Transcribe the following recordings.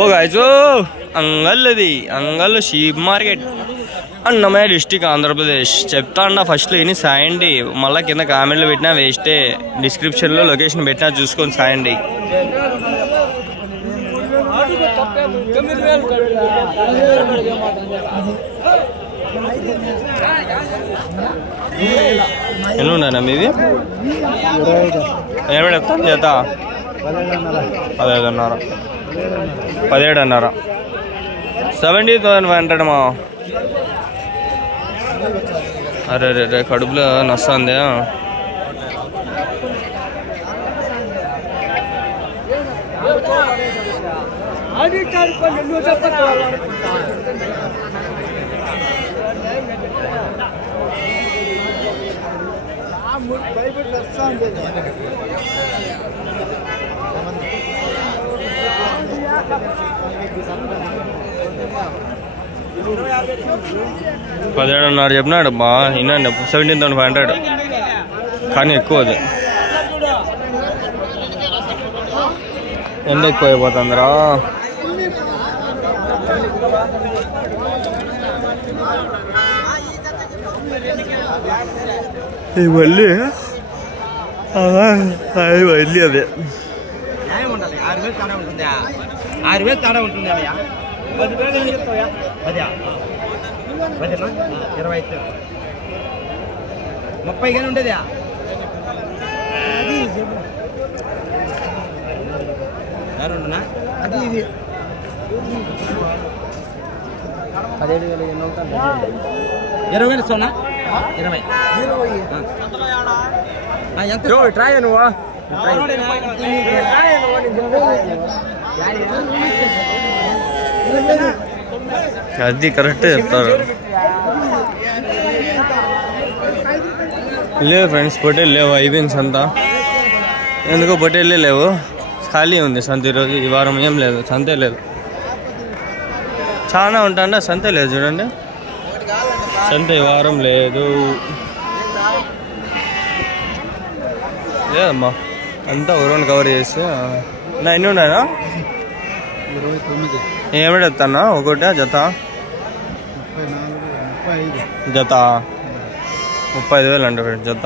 ఓ guys Angal sheep market Annamayya district Andhra Pradesh. చెప్తా అన్న ఫస్ట్లో ఇని సాయండి, మళ్ళీ కింద కామెంట్లు పెట్టినా వేస్టే. డిస్క్రిప్షన్లో లొకేషన్ పెట్టినా చూసుకొని సాయండి. ఎన్ని ఉన్నాయన్నా మీది? ఏమైనా చెప్తాను చేత 15,500 17,500 70,500 మా. అరే రే కడుపులో నొస్తుంది. $17,500 చెప్పినాడు బా. వినండి 17,500 కానీ ఎక్కువ. అది ఎండ ఎక్కువ అయిపోతుందిరా. మళ్ళీ మళ్ళీ అదే 6,000 తేడా ఉంటుంది. 20 కానీ ఉండేది. అది ఇది 17,000 ఎన్నో ఉంటుంది. 20,000 ఇస్తున్నా. 20 ఎంత ట్రై నువ్వు అది కరెక్టే చెప్తారు. లేవు ఫ్రెండ్స్, పొట్టేలు లేవు. అయిపోయింది సంత. ఎందుకో పొట్టేళ్ళే లేవు, ఖాళీ ఉంది సంత ఈరోజు. ఈ వారం ఏం లేదు, సంతే లేదు. చాలా ఉంటాండ, సంతే లేదు. చూడండి, సంత ఈ వారం లేదు. లేదమ్మా, అంతా ఊరని కవర్ చేసి. నా ఎన్ని ఉన్నాయా? 29. ఏమిటి ఎత్తానా? ఒకటే జత? జత 35,000 అంట ఫ్రెండ్స్. జత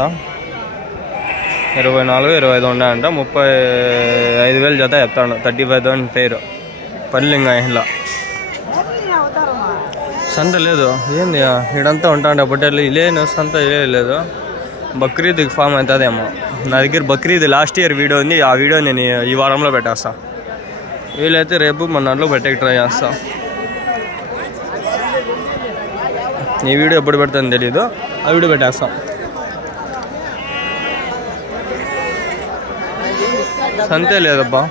24, 25 ఉన్నాయంట. 35,000 జత ఎత్తాడు. 35,000 పేరు పల్లింగా. ఇలా సంత లేదు. ఏంది ఇడంతా ఉంటాండ పొట్టేళ్ళు. ఇలేను సంత ఇలే లేదు. బక్రీద్కి ఫామ్ అవుతుందేమో. నా దగ్గర బక్రీద్ లాస్ట్ ఇయర్ వీడియో ఉంది. ఆ వీడియో నేను ఈ వారంలో పెట్టేస్తా. వీలైతే రేపు మొన్నట్లో పెట్టేకి ట్రై చేస్తా. ఈ వీడియో ఎప్పుడు పెడతాను తెలీదు, ఆ వీడియో పెట్టేస్తా. సంతే లేదబ్బా.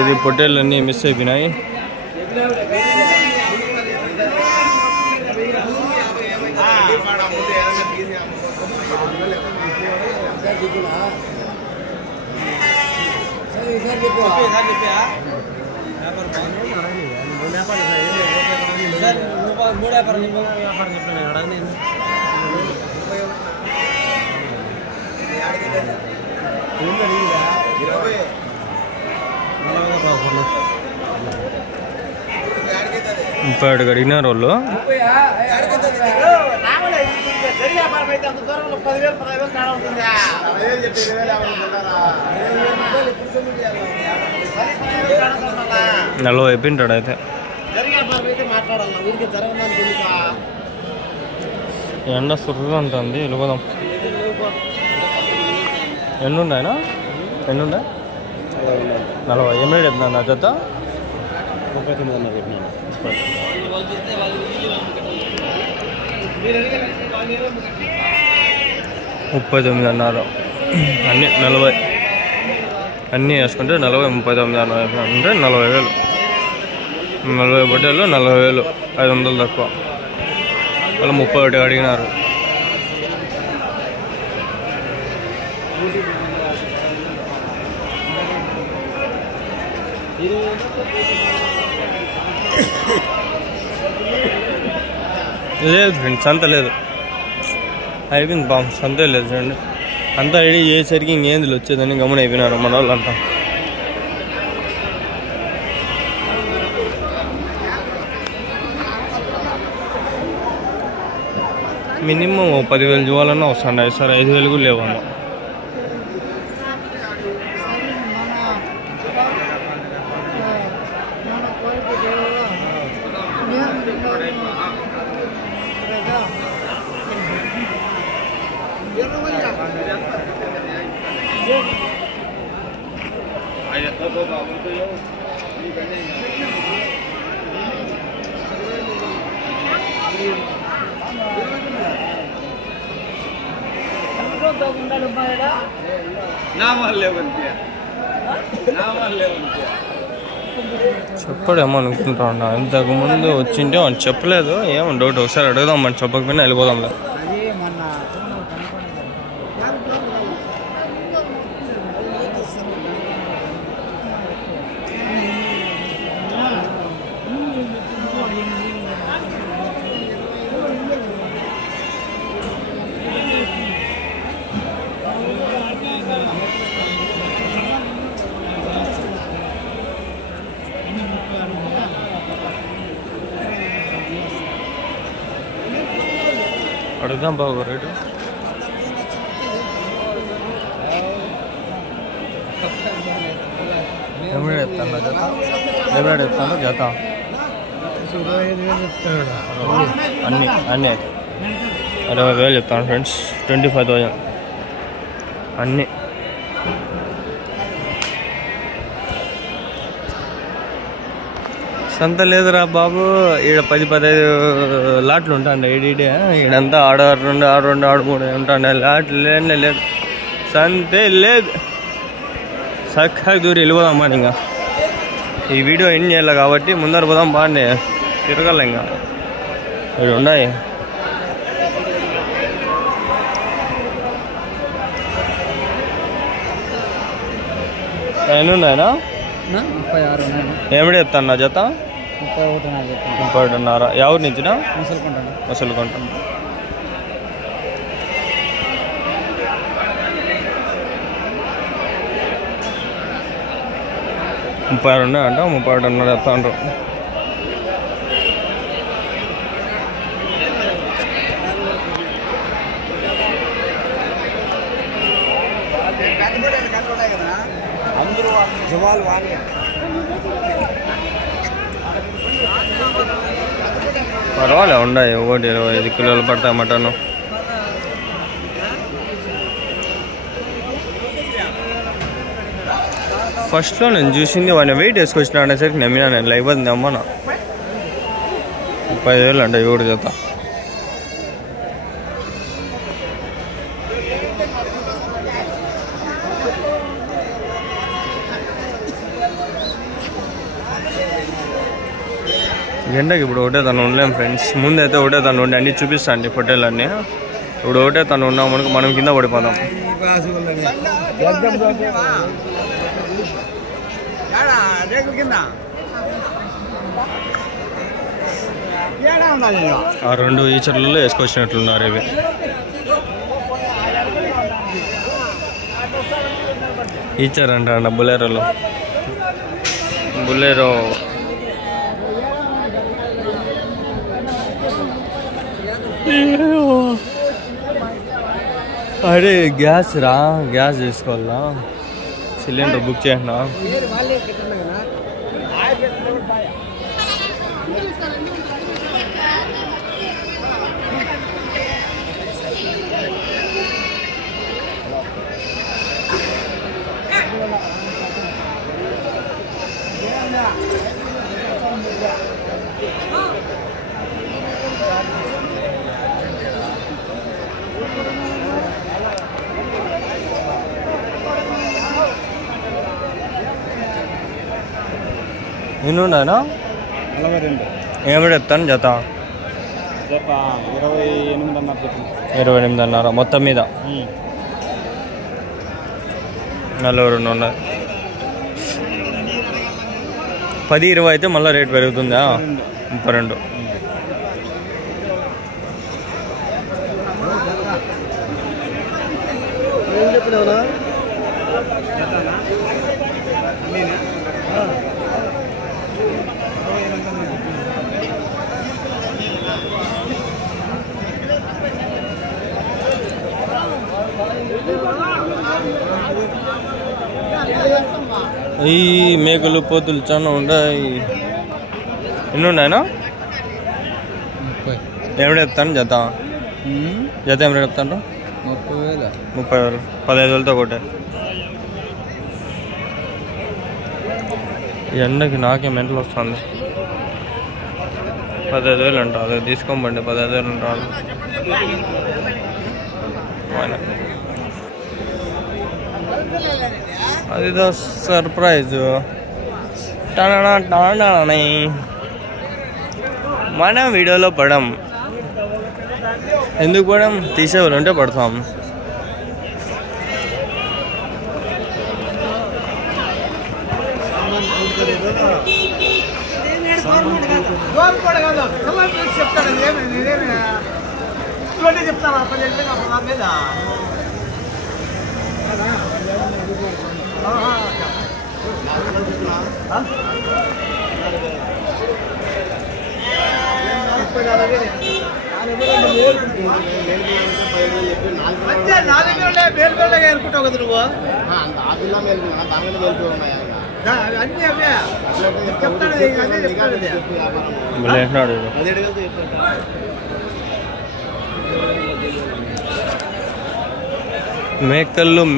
ఇది పొట్టేళ్ళన్నీ మిస్ అయిపోయినాయి. ముప్పై ఏడు అడిగినారు వాళ్ళు. నలభై అయిపోయింటాడు అయితే. ఎండ సుర్రు ఉంటుంది. వెళ్ళిపోదాం. ఎన్ని ఉన్నాయనా? ఎన్ని ఉన్నాయి? 40. ఏమైనా చెప్తున్నాను నా జత 39 చెప్పినాను. 39 అన్నారు. అన్నీ 40. అన్నీ వేసుకుంటే 40, 39 అంటే 40,000. 40 పొట్టేళ్ళు 40,000. 500 తక్కువ. వాళ్ళు 31 అడిగినారు. లేదు ఫ్రెండ్స్, సంత లేదు, అయిపోయింది పాపం, సంతే లేదు చూడండి. అంతా రెడీ చేసేసరికి ఇంకేందులో వచ్చేదని గమని అయిపోయినారు మన వాళ్ళంతా. మినిమం 10,000 జువాలన్నా వస్తున్నాయి సార్, 5,000 కూడా లేవన్నా. చెప్పడేమో అనుకుంటా ఉన్నా, ఇంతకు ముందు వచ్చింటే వాడు చెప్పలేదు, ఏమో డౌట్. ఒకసారి అడుగుదాం, మనం చెప్పకపోయినా వెళ్ళిపోదాంలే. అడుగుదాం బాబు రేటు. ఏమిడే చెప్తాను జత, ఏమిడే చెప్తాను జత, అన్నీ 20,000 చెప్తాను ఫ్రెండ్స్. 25,000 అన్నీ. సంత లేదురా బాబు, ఈడ 10-15 లాట్లు ఉంటాండి. ఈడంతా ఆడ 2 ఆడ 3 ఉంటాండి. లాట్లు లేనే లేదు, సంతే లేదు. చక్కగా దూరి వెళ్ళిపోదాం బాగా. ఇంకా ఈ వీడియో ఎండ్ చేయాలి కాబట్టి ముందర పోదాం బాగా, తిరగాలి. ఇంకా ఇవి ఉన్నాయి. ఎన్ని ఉన్నాయనా? 36. ఏమిటి చెప్తాను నా జత? 31.5. ఎవరి నుంచినా? ముసలికొంట. ముప్పై 32 అంట, 31.5 చెప్తా అంటారు. పర్వాలే, ఉన్నాయి. 25 కిలోలు పడతాయి మటన్. ఫస్ట్లో నేను చూసింది వాడిని వెయిట్ వేసుకొచ్చిన అనేసరికి నమ్మినా నేను, లేకపోతే నమ్మనా. 35,000 అంట ఎవరి జత. ఎండకి ఇప్పుడు ఒకటే తను ఉండలేం ఫ్రెండ్స్. ముందైతే ఒకటే తను ఉండి అన్నీ చూపిస్తాండి ఫోటోలన్నీ. ఇప్పుడు ఒకటే తను ఉన్నాం మనకు, మనం కింద పడిపోదాం. ఆ 2 ఈచర్లలో వేసుకొచ్చినట్లున్నారు ఇవి. ఈచర్ అంట బులెరోలో. బులెరో అరే గ్యాస్ రా, గ్యాస్ తీసుకోవాలా, సిలిండర్ బుక్ చేసినా. ఎన్నున్నానా? 42. ఏమిటి చెప్తాను జత? 28.5 మొత్తం మీద 42 ఉన్నాయి. 10-20 అయితే మళ్ళీ రేట్ పెరుగుతుందా? 32. ఈ మేకలు పోతులు చాలా ఉన్నాయి. ఎన్ని ఉన్నాయనా? ఏమిటి చెప్తాను జత? జత ఏమిటి చెప్తాను? 30,000. 15,000తో ఒకటే. ఈ ఎండకి నాకే మెంటలు వస్తుంది. 15,000 అంట. అది తీసుకోమండి 15,000 అంటారు. అదిదో సర్ప్రైజ్. మన వీడియోలో పడం. ఎందుకు పడం? తీసేవాళ్ళు ఉంటే పడతాం.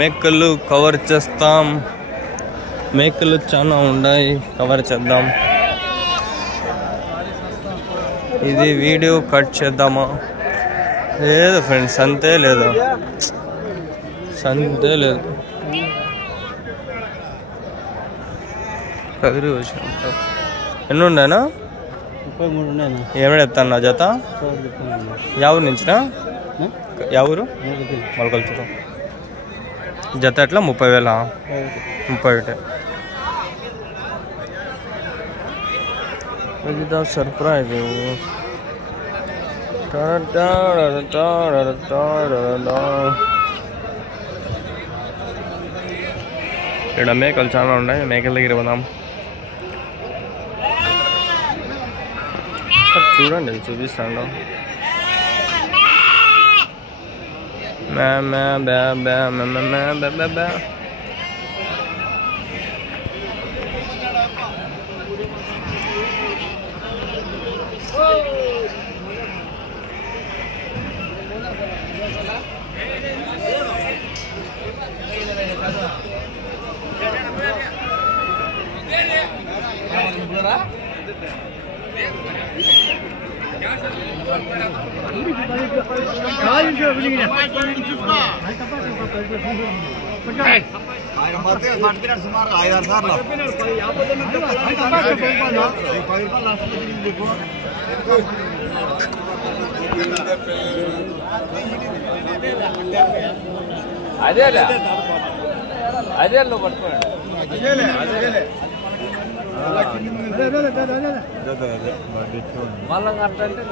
మేకలు కవర్ చేస్తాం. మేకలు చాలా ఉన్నాయి, కవర్ చేద్దాం. ఇది వీడియో కట్ చేద్దామా? లేదు ఫ్రెండ్స్, సంతే లేదు. కదిరి వచ్చి ఎన్ని ఉన్నాయనా? 33 ఉన్నాయన్నా. ఏమైనా చెప్తాను నా జత? ఎవరు నుంచినా? ఎవరు? మొలకల్చురు. జత ఎట్లా? 30,000. 31. ఇది సర్ప్రైజ్. ఇక్కడ మేకలు చాలా ఉన్నాయి. మేకల దగ్గర పోదాం. చూడండి, చూపిస్తాను. సుమారు 5-6 సార్లు అదే పట్టుకోండి. మళ్ళీ అట్లంటే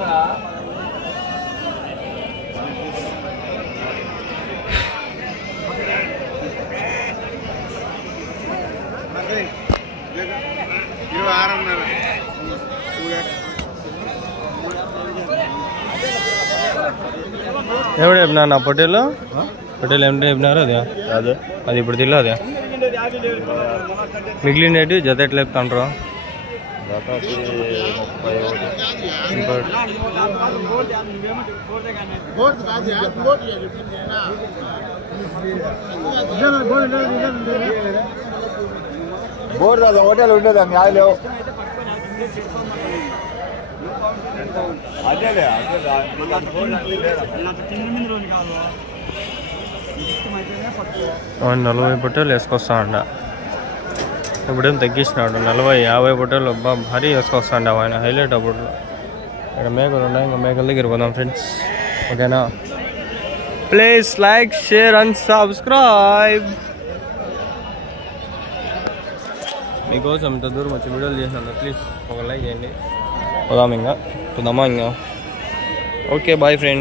ఎవడు చెప్పినా నా పొట్టేలు ఏమిటి చెప్పినారు? అదే అది ఇప్పుడు తిల్లు. అదే మిగిలినట్టు జత ఎట్లా చెప్తాండ్రు? బోర్డు రాదు, హోటల్ ఉండేది అన్ని ఆగలేవు. అదే 40 పొట్టేలు వేసుకొస్తా అంట. ఇప్పుడేం తగ్గించినాడు. 40-50 పొట్టేలు భారీ వేసుకొస్తాండ ఆయన. హైలైట్ అప్పుడు. ఇక్కడ మేకలు ఉన్నాయి. ఇంకా మేకల దగ్గర పోదాం ఫ్రెండ్స్. ఓకేనా? Please like, share and subscribe. మీకోసం ఇంత దూరం వచ్చి వీడియోలు చేసినందుకు ప్లీజ్ ఒక లైక్ చేయండి. పోదామా ఇంకా? Okay, boy friend.